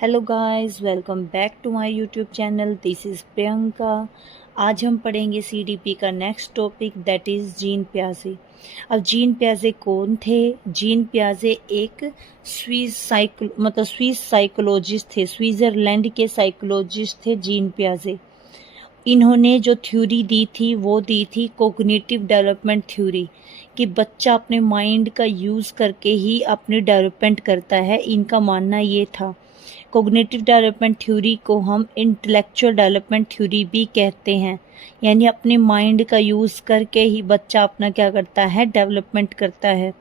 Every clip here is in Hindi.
Hello guys, welcome back to my YouTube channel. This is Priyanka. आज हम पढ़ेंगे सीडीपी का next topic, that is Jean पियाजे। अब जीन पियाजे कौन थे? जीन पियाजे एक स्विस साइकोलॉजिस्ट थे। स्विट्ज़रलैंड के साइकोलॉजिस्ट थे जीन पियाजे। इन्होंने जो थ्योरी दी थी वो दी थी कोग्निटिव डेवलपमेंट थ्योरी, कि बच्चा अपने माइंड का यूज़ करके ही अपनी डेवलपमेंट करता है। इनका मानना ये था। कोग्निटिव डेवलपमेंट थ्योरी को हम इंटेलेक्चुअल डेवलपमेंट थ्योरी भी कहते हैं, यानी अपने माइंड का यूज़ करके ही बच्चा अपना क्या करता है, डेवलपमेंट करता है।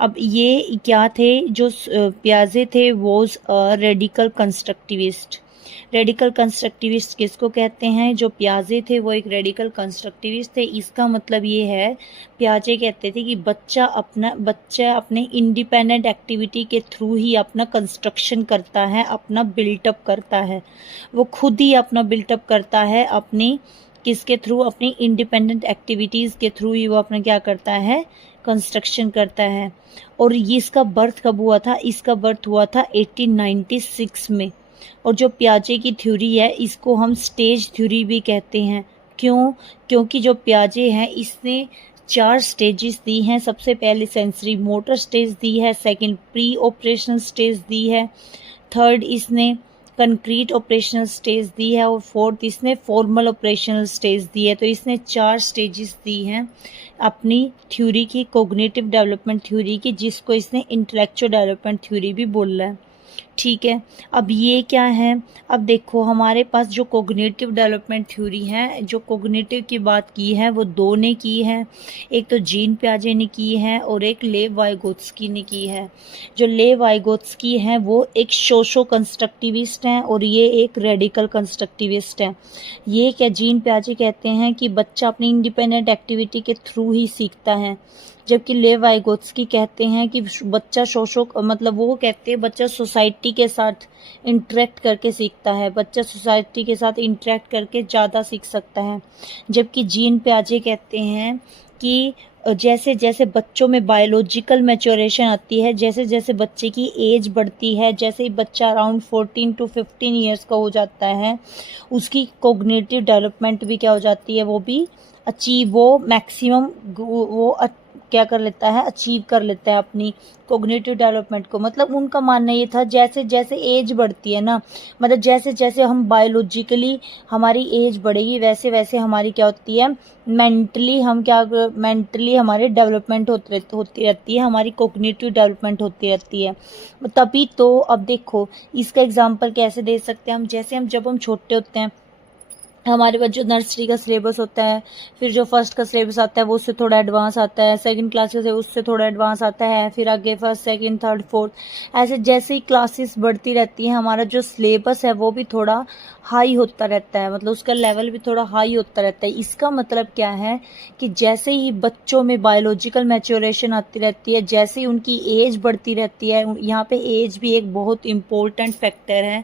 अब ये क्या थे? जो पियाजे थे वो रेडिकल कंस्ट्रक्टिविस्ट। रेडिकल कंस्ट्रक्टिविस्ट किसको कहते हैं? जो पियाजे थे वो एक रेडिकल कंस्ट्रक्टिविस्ट थे। इसका मतलब ये है, पियाजे कहते थे कि बच्चा अपने इंडिपेंडेंट एक्टिविटी के थ्रू ही अपना कंस्ट्रक्शन करता है, अपना बिल्टअप करता है। वो खुद ही अपना बिल्टअप करता है अपनी किसके थ्रू? अपनी इंडिपेंडेंट एक्टिविटीज़ के थ्रू ही वो अपना क्या करता है, कंस्ट्रक्शन करता है। और ये इसका बर्थ कब हुआ था? इसका बर्थ हुआ था 1896 में। और जो पियाजे की थ्योरी है इसको हम स्टेज थ्योरी भी कहते हैं। क्यों? क्योंकि जो पियाजे है इसने 4 स्टेजेस दी हैं। सबसे पहले सेंसरी मोटर स्टेज दी है, सेकंड प्री ऑपरेशनल स्टेज दी है, थर्ड इसने कंक्रीट ऑपरेशनल स्टेज दी है और फोर्थ इसने फॉर्मल ऑपरेशनल स्टेज दी है। तो इसने 4 स्टेजेस दी हैं अपनी थ्योरी की, कोग्निटिव डेवलपमेंट थ्योरी की, जिसको इसने इंटेलेक्चुअल डेवलपमेंट थ्योरी भी बोला है। ठीक है, अब ये क्या है? अब देखो हमारे पास जो कोग्निटिव डेवलपमेंट थ्योरी है, जो कोग्निटिव की बात की है वो दो ने की है। एक तो जीन पियाजे ने की है और एक लेव वाइगोत्स्की ने की है। जो लेव वाइगोत्स्की है वो एक सोशो कंस्ट्रक्टिविस्ट हैं और ये एक रेडिकल कंस्ट्रक्टिविस्ट हैं। ये क्या जीन पियाजे कहते हैं कि बच्चा अपनी इंडिपेंडेंट एक्टिविटी के थ्रू ही सीखता है, जबकि लेव वाइगोत्स्की कहते हैं कि बच्चा वो कहते हैं बच्चा सोसाइटी के साथ इंटरेक्ट करके सीखता है, बच्चा सोसाइटी के साथ इंटरेक्ट करके ज़्यादा सीख सकता है। जबकि जीन पियाजे कहते हैं कि जैसे जैसे बच्चों में बायोलॉजिकल मैच्योरेशन आती है, जैसे जैसे बच्चे की एज बढ़ती है, जैसे ही बच्चा अराउंड 14 to 15 ईयर्स का हो जाता है, उसकी कोग्निटिव डेवलपमेंट भी क्या हो जाती है, वो भी वो मैक्सिमम क्या कर लेता है, अचीव कर लेता है अपनी कोग्निटिव डेवलपमेंट को। मतलब उनका मानना ये था जैसे जैसे एज बढ़ती है ना, मतलब जैसे जैसे हम बायोलॉजिकली हमारी एज बढ़ेगी वैसे वैसे हमारी क्या होती है, मेंटली हमारी डेवलपमेंट होती रहती है, हमारी कोग्निटिव डेवलपमेंट होती रहती है। तभी तो अब देखो इसका एग्जांपल कैसे दे सकते हैं हम? जैसे जब हम छोटे होते हैं, हमारे पास जो नर्सरी का सिलेबस होता है, फिर जो फर्स्ट का सिलेबस आता है वो उससे थोड़ा एडवांस आता है, सेकंड क्लास का उससे थोड़ा एडवांस आता है, फिर आगे फर्स्ट सेकंड थर्ड फोर्थ, ऐसे जैसे ही क्लासेस बढ़ती रहती हैं हमारा जो सिलेबस है वो भी थोड़ा हाई होता रहता है, मतलब उसका लेवल भी थोड़ा हाई होता रहता है। इसका मतलब क्या है कि जैसे ही बच्चों में बायोलॉजिकल मैच्योरेशन आती रहती है, जैसे ही उनकी एज बढ़ती रहती है, यहाँ पे एज भी एक बहुत इम्पोर्टेंट फैक्टर है।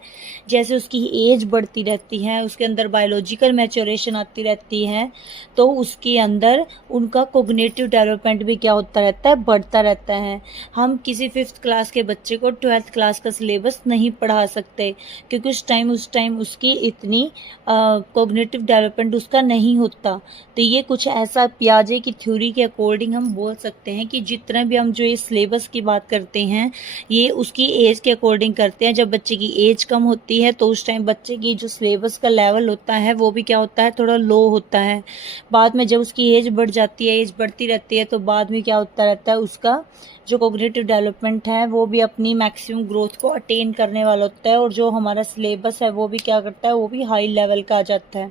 जैसे उसकी एज बढ़ती रहती है, उसके अंदर बायोलॉजिकल मैच्योरेशन आती रहती है, तो उसके अंदर उनका कोग्निटिव डेवलपमेंट भी क्या होता रहता है, बढ़ता रहता है। हम किसी 5th क्लास के बच्चे को 12th क्लास का सिलेबस नहीं पढ़ा सकते, क्योंकि उस टाइम उसकी इतनी कोग्निटिव डेवलपमेंट उसका नहीं होता। तो ये कुछ ऐसा पियाजे की थ्योरी के अकॉर्डिंग हम बोल सकते हैं कि जितना भी हम जो ये सिलेबस की बात करते हैं ये उसकी एज के अकॉर्डिंग करते हैं। जब बच्चे की एज कम होती है तो उस टाइम बच्चे की जो सिलेबस का लेवल होता है वो भी क्या होता है, थोड़ा लो होता है। बाद में जब उसकी एज बढ़ जाती है, एज बढ़ती रहती है, तो बाद में क्या होता रहता है, उसका जो कोग्निटिव डेवलपमेंट है वो भी अपनी मैक्सिमम ग्रोथ को अटेन करने वाला होता है, और जो हमारा सिलेबस है वो भी क्या करता है, वो भी हाई लेवल का आ जाता है।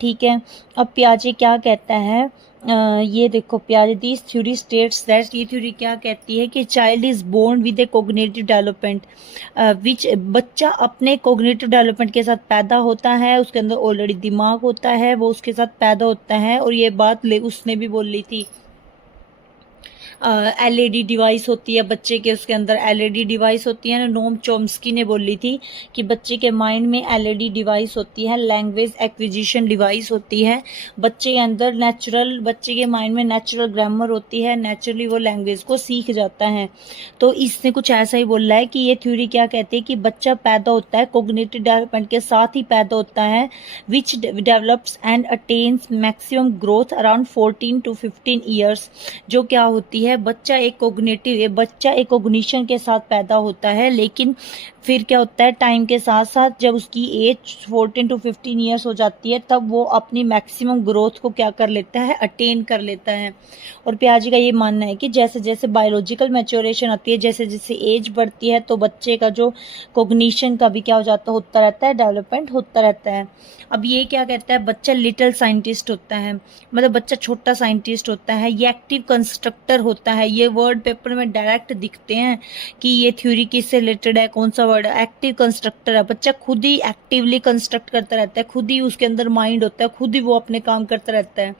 ठीक है, अब पियाजे क्या कहता है, ये देखो पियाजे दिस थ्योरी स्टेट्स दैट, ये थ्योरी क्या कहती है कि child is born with a cognitive development, which बच्चा अपने कोग्निटिव डेवलपमेंट के साथ पैदा होता है, उसके अंदर ऑलरेडी दिमाग होता है, वो उसके साथ पैदा होता है। और ये बात उसने भी बोल ली थी, एलईडी डिवाइस होती है बच्चे के, उसके अंदर एलईडी डिवाइस होती है ना। नोम चॉम्स्की ने बोली थी कि बच्चे के माइंड में एलईडी डिवाइस होती है, लैंग्वेज एक्विजिशन डिवाइस होती है बच्चे के अंदर। बच्चे के माइंड में नेचुरल ग्रामर होती है, नेचुरली वो लैंग्वेज को सीख जाता है। तो इसने कुछ ऐसा ही बोला है कि ये थ्योरी क्या कहती है कि बच्चा पैदा होता है कोग्निटिव डेवलपमेंट के साथ ही पैदा होता है, which develops and attains maximum growth around 14 to 15 years. जो क्या होती है, बच्चा एक कोग्निशन के साथ पैदा होता है, लेकिन फिर क्या होता है, टाइम के साथ साथ जब उसकी एज 14 to 15 ईयर्स हो जाती है, तब वो अपनी मैक्सिमम ग्रोथ को क्या कर लेता है, अटेन कर लेता है। और पियाजे का ये मानना है कि जैसे जैसे बायोलॉजिकल मैच्योरेशन आती है, जैसे जैसे एज बढ़ती है, तो बच्चे का जो कोग्निशन का भी क्या हो जाता होता रहता है, डेवलपमेंट होता रहता है। अब ये क्या कहता है, बच्चा लिटिल साइंटिस्ट होता है, मतलब बच्चा छोटा साइंटिस्ट होता है, ये एक्टिव कंस्ट्रक्टर होता है। ये वर्ड पेपर में डायरेक्ट दिखते हैं कि ये थ्योरी किससे रिलेटेड है, कौन सा वर्ड है, एक्टिव कंस्ट्रक्टर है। बच्चा खुद ही एक्टिवली कंस्ट्रक्ट करता रहता है, खुद ही उसके अंदर माइंड होता है, खुद ही वो अपने काम करता रहता है,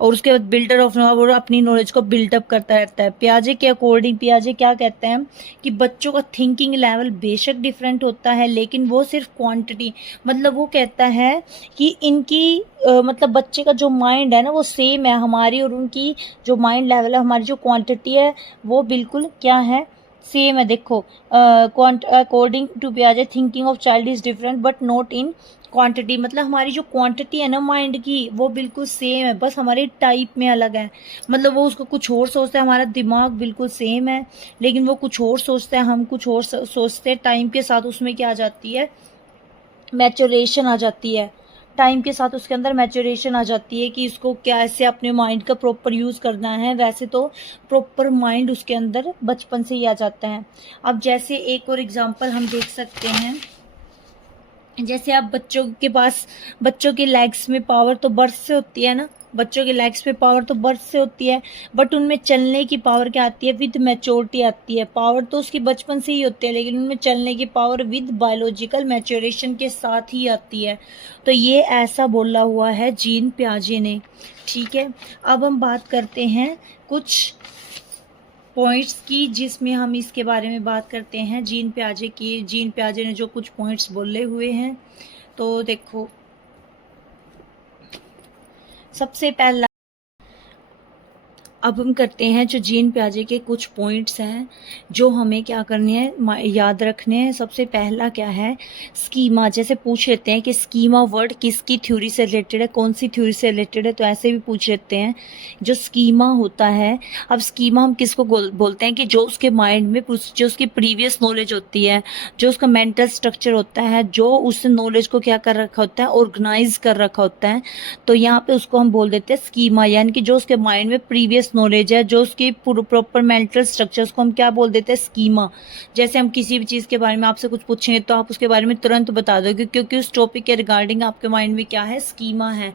और उसके बाद बिल्डर ऑफ नॉलेज, अपनी नॉलेज को बिल्डअप करता रहता है। पियाजे के अकॉर्डिंग पियाजे क्या कहते हैं कि बच्चों का थिंकिंग लेवल बेशक डिफरेंट होता है, लेकिन वो सिर्फ क्वांटिटी, मतलब वो कहता है कि इनकी मतलब बच्चे का जो माइंड है ना वो सेम है हमारी, और उनकी जो माइंड लेवल है, हमारी जो क्वांटिटी है वो बिल्कुल क्या है, सेम है। देखो, अकॉर्डिंग टू पियाजे thinking of child is different but not in quantity, मतलब हमारी जो क्वांटिटी है ना माइंड की वो बिल्कुल सेम है, बस हमारे टाइप में अलग है। मतलब वो उसको कुछ और सोचता है, हमारा दिमाग बिल्कुल सेम है लेकिन वो कुछ और सोचता है, हम कुछ और सोचते हैं। टाइम के साथ उसमें क्या आ जाती है, मैच्योरेशन आ जाती है। टाइम के साथ उसके अंदर मैच्योरेशन आ जाती है कि इसको कैसे अपने माइंड का प्रॉपर यूज़ करना है। वैसे तो प्रॉपर माइंड उसके अंदर बचपन से ही आ जाता है। अब जैसे एक और एग्जांपल हम देख सकते हैं, जैसे आप बच्चों के लेग्स में पावर तो बर्थ से होती है ना, बच्चों के लेग्स में पावर तो बर्थ से होती है, बट उनमें चलने की पावर क्या आती है, विद मैच्योरिटी आती है। पावर तो उसकी बचपन से ही होती है, लेकिन उनमें चलने की पावर विद बायोलॉजिकल मैच्योरेशन के साथ ही आती है। तो ये ऐसा बोला हुआ है जीन पियाजे ने। ठीक है, अब हम बात करते हैं कुछ पॉइंट्स की, जिसमें हम इसके बारे में बात करते हैं जीन पियाजे ने जो कुछ पॉइंट्स बोले हुए हैं। तो देखो, सबसे पहला अब हम करते हैं जो जीन पियाजे के कुछ पॉइंट्स हैं जो हमें क्या करने हैं, याद रखने हैं। सबसे पहला क्या है, स्कीमा। जैसे पूछ लेते हैं कि स्कीमा वर्ड किसकी थ्योरी से रिलेटेड है, कौन सी थ्योरी से रिलेटेड है, तो ऐसे भी पूछ लेते हैं। जो स्कीमा होता है, अब स्कीमा हम किसको बोलते हैं कि जो उसके माइंड में जो उसकी प्रीवियस नॉलेज होती है, जो उसका मेंटल स्ट्रक्चर होता है, जो उस नॉलेज को क्या कर रखा होता है, ऑर्गेनाइज कर रखा होता है, तो यहाँ पे उसको हम बोल देते हैं स्कीमा। यानी कि जो उसके माइंड में प्रीवियस नॉलेज है, जो उसकी प्रॉपर मेंटल स्ट्रक्चर, उसको हम क्या बोल देते हैं, स्कीमा। जैसे हम किसी भी चीज़ के बारे में आपसे कुछ पूछेंगे तो आप उसके बारे में तुरंत बता दोगे, क्योंकि उस टॉपिक के रिगार्डिंग आपके माइंड में क्या है, स्कीमा है।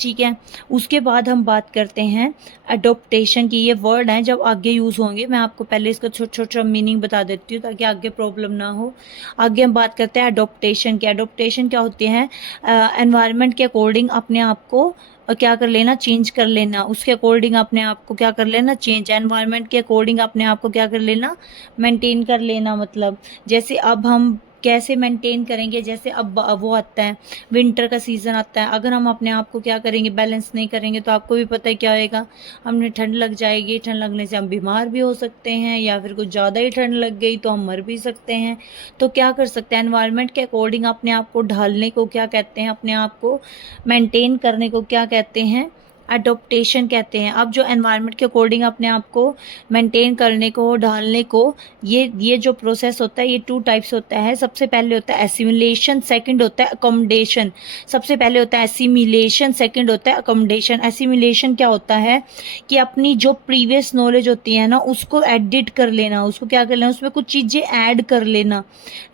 ठीक है, उसके बाद हम बात करते हैं अडोप्टेशन की। ये वर्ड है जब आगे यूज़ होंगे, मैं आपको पहले इसका छोटा मीनिंग बता देती हूँ ताकि आगे प्रॉब्लम ना हो। आगे हम बात करते हैं अडोप्टेशन की। अडोप्टेशन क्या होती है, एनवायरनमेंट के अकॉर्डिंग अपने आप को क्या कर लेना, चेंज कर लेना। उसके अकॉर्डिंग अपने आप को क्या कर लेना, चेंज। एनवायरनमेंट के अकॉर्डिंग अपने आप को क्या कर लेना, मेंटेन कर लेना। मतलब जैसे अब हम कैसे मेंटेन करेंगे, जैसे अब वो आता है, विंटर का सीज़न आता है, अगर हम अपने आप को क्या करेंगे, बैलेंस नहीं करेंगे, तो आपको भी पता है क्या होएगा, हमें ठंड लग जाएगी। ठंड लगने से हम बीमार भी हो सकते हैं, या फिर कुछ ज़्यादा ही ठंड लग गई तो हम मर भी सकते हैं। तो क्या कर सकते हैं, एनवायरनमेंट के अकॉर्डिंग अपने आप को ढालने को क्या कहते हैं, अपने आप को मेंटेन करने को क्या कहते हैं, अडोप्टेशन कहते हैं। अब जो एनवायरनमेंट के अकॉर्डिंग अपने आप को मेंटेन करने को, ढालने को, ये जो प्रोसेस होता है, ये 2 टाइप्स होता है। सबसे पहले होता है एसिमिलेशन, सेकंड होता है अकोमोडेशन। सबसे पहले होता है एसिमिलेशन, सेकंड होता है अकोमोडेशन। एसिमिलेशन क्या होता है कि अपनी जो प्रीवियस नॉलेज होती है ना, उसको एडिट कर लेना, उसको क्या कर लेना, उसमें कुछ चीज़ें ऐड कर लेना।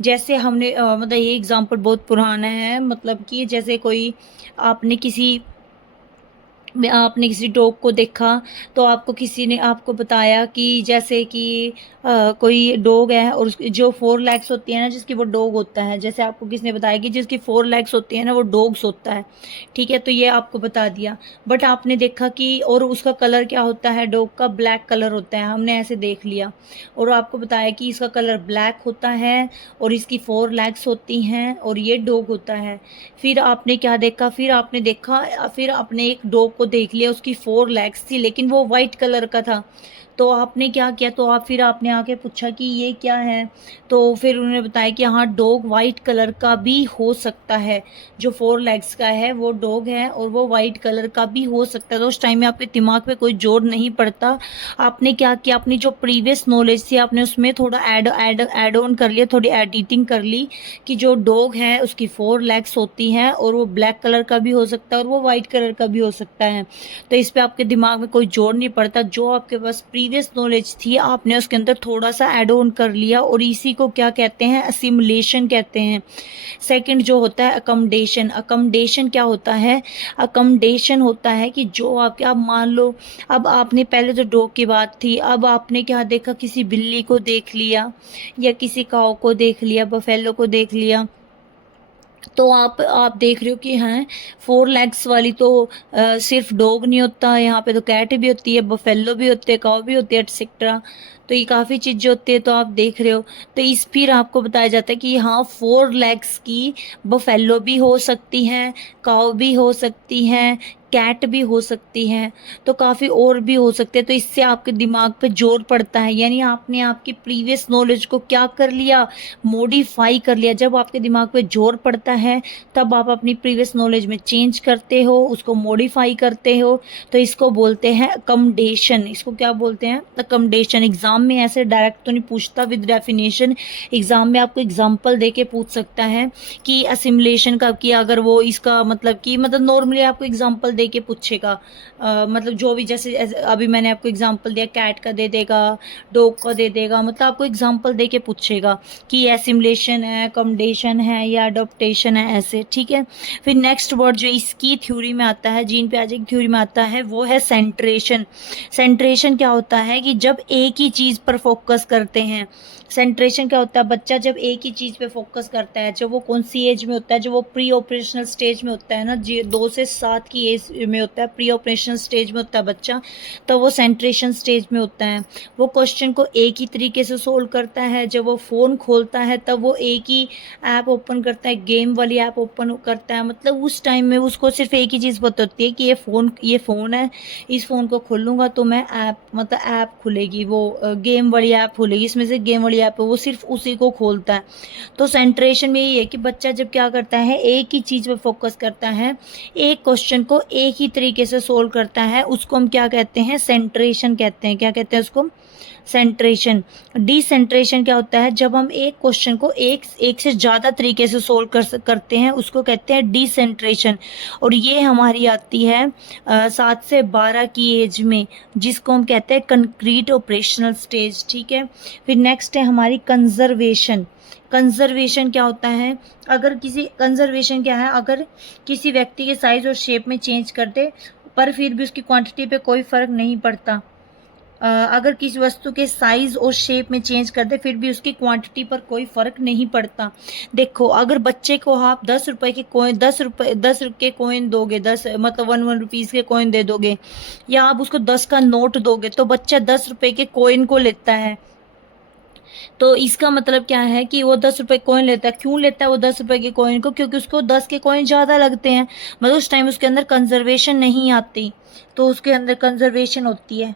जैसे हमने मतलब ये एग्जाम्पल बहुत पुराना है, मतलब कि जैसे कोई आपने किसी आपने किसी डॉग को देखा तो आपको किसी ने आपको बताया कि जैसे कि कोई डॉग है और उसकी जो 4 लेग्स होती है ना, जिसकी वो डॉग होता है, जैसे आपको किसी ने बताया कि जिसकी 4 लेग्स होती है ना वो डॉग्स होता है, ठीक है, तो ये आपको बता दिया। बट आपने देखा कि और उसका कलर क्या होता है, डॉग का ब्लैक कलर होता है, हमने ऐसे देख लिया और आपको बताया कि इसका कलर ब्लैक होता है और इसकी 4 लेग्स होती हैं और ये डॉग होता है। फिर आपने क्या देखा, फिर आपने एक डॉग को देख लिया, उसकी 4 लेग्स थी लेकिन वो वाइट कलर का था। तो आपने क्या किया, तो फिर आपने आके पूछा कि ये क्या है, तो फिर उन्होंने बताया कि हाँ, डॉग वाइट कलर का भी हो सकता है, जो 4 लेग्स का है वो डॉग है और वो वाइट कलर का भी हो सकता है। तो उस टाइम में आपके दिमाग पे कोई जोर नहीं पड़ता। आपने क्या किया, अपनी जो प्रीवियस नॉलेज थी आपने उसमें थोड़ा ऐड ऑन कर लिया, थोड़ी एडिटिंग कर ली कि जो डॉग है उसकी 4 लेग्स होती हैं और वो ब्लैक कलर का भी हो सकता है और वो वाइट कलर का भी हो सकता है। तो इस पे आपके दिमाग में कोई जोर नहीं पड़ता, जो आपके पास प्रीवियस नॉलेज थी आपने उसके अंदर थोड़ा सा ऐड ऑन कर लिया और इसी को क्या कहते हैं, असिमुलेशन कहते हैं। सेकंड जो होता है अकमडेशन। अकमडेशन क्या होता है, अकमडेशन होता है कि जो आपके, अब मान लो, अब आपने पहले तो डॉग की बात थी, अब आपने क्या देखा, किसी बिल्ली को देख लिया या किसी काऊ को देख लिया, बफेलो को देख लिया, तो आप देख रहे हो कि हैं 4 लेग्स वाली तो सिर्फ डॉग नहीं होता, यहाँ पे तो कैट भी होती है, बफेलो भी होते हैं, काऊ भी होती है, एटसेट्रा। तो ये काफ़ी चीज़ें होती है, तो आप देख रहे हो। तो इस फिर आपको बताया जाता है कि हाँ, 4 लेग्स की बफेलो भी हो सकती हैं, काऊ भी हो सकती हैं, कैट भी हो सकती हैं, तो काफ़ी और भी हो सकते हैं। तो इससे आपके दिमाग पे जोर पड़ता है, यानी आपने आपकी प्रीवियस नॉलेज को क्या कर लिया, मॉडिफाई कर लिया। जब आपके दिमाग पे जोर पड़ता है तब आप अपनी प्रीवियस नॉलेज में चेंज करते हो, उसको मॉडिफाई करते हो, तो इसको बोलते हैं अकमडेशन। इसको क्या बोलते हैं, अकमडेशन। एग्जाम में ऐसे डायरेक्ट तो नहीं पूछता विद डेफिनेशन, एग्जाम में आपको एग्जाम्पल दे के पूछ सकता है कि असिमुलेशन का किया, अगर वो इसका मतलब कि मतलब नॉर्मली आपको एग्जाम्पल दे के पूछेगा, मतलब जो भी, जैसे अभी मैंने आपको एग्जाम्पल दिया, कैट का दे देगा, डॉग का दे देगा, मतलब आपको एग्जाम्पल दे के पूछेगा कि ये एसिमुलेशन है, अकोमोडेशन है या अडॉप्टेशन है, ऐसे, ठीक है। फिर नेक्स्ट वर्ड जो इसकी थ्योरी में आता है, जीन पियाजे की थ्योरी में आता है, वो है सेंट्रेशन। सेंट्रेशन क्या होता है कि जब एक ही चीज़ पर फोकस करते हैं। सेंट्रेशन क्या होता है, बच्चा जब एक ही चीज़ पे फोकस करता है, जब वो कौन सी एज में होता है, जब वो प्री ऑपरेशनल स्टेज में होता है ना, 2 से 7 की एज में होता है, प्री ऑपरेशनल स्टेज में होता है बच्चा, तो वो सेंट्रेशन स्टेज में होता है। वो क्वेश्चन को एक ही तरीके से सोल्व करता है। जब वो फ़ोन खोलता है तब वो एक ही ऐप ओपन करता है, गेम वाली ऐप ओपन करता है, मतलब उस टाइम में उसको सिर्फ एक ही चीज़ पता होती है कि ये फ़ोन है, इस फ़ोन को खोलूँगा तो मैं ऐप, मतलब ऐप खुलेगी, वो गेम वाली ऐप खुलेगी, इसमें से गेम वाली ऐप है, वो सिर्फ उसी को खोलता है। तो सेंट्रेशन में यही है कि बच्चा जब क्या करता है, एक ही चीज़ पे फोकस करता है, एक क्वेश्चन को एक ही तरीके से सोल्व करता है, उसको हम क्या कहते हैं, सेंट्रेशन कहते हैं। क्या कहते हैं उसको, सेंट्रेशन। डिसेंट्रेशन क्या होता है, जब हम एक क्वेश्चन को एक से ज़्यादा तरीके से सोल्व करते हैं, उसको कहते हैं डिसेंट्रेशन। और ये हमारी आती है 7 से 12 की एज में, जिसको हम कहते हैं कंक्रीट ऑपरेशनल स्टेज, ठीक है। फिर नेक्स्ट है हमारी कंजर्वेशन। कंजर्वेशन क्या होता है, कंजर्वेशन क्या है, अगर किसी व्यक्ति के साइज और शेप में चेंज कर दे पर फिर भी उसकी क्वांटिटी पे कोई फ़र्क नहीं पड़ता। अगर किसी वस्तु के साइज और शेप में चेंज कर दे फिर भी उसकी क्वांटिटी पर कोई फर्क नहीं पड़ता। देखो, अगर बच्चे को आप 10 रुपए के कॉइन, 10 के कॉइन दोगे, 10 मतलब 1 रुपीज़ के कॉइन दे दोगे, या आप उसको 10 का नोट दोगे, तो बच्चा 10 रुपए के कॉइन को लेता है। तो इसका मतलब क्या है कि वो 10 रुपए कॉइन लेता है। क्यों लेता है वो 10 रुपए के कॉइन को, क्योंकि उसको 10 के कॉइन ज़्यादा लगते हैं, मतलब उस टाइम उसके अंदर कंजर्वेशन नहीं आती, तो उसके अंदर कंजर्वेशन होती है।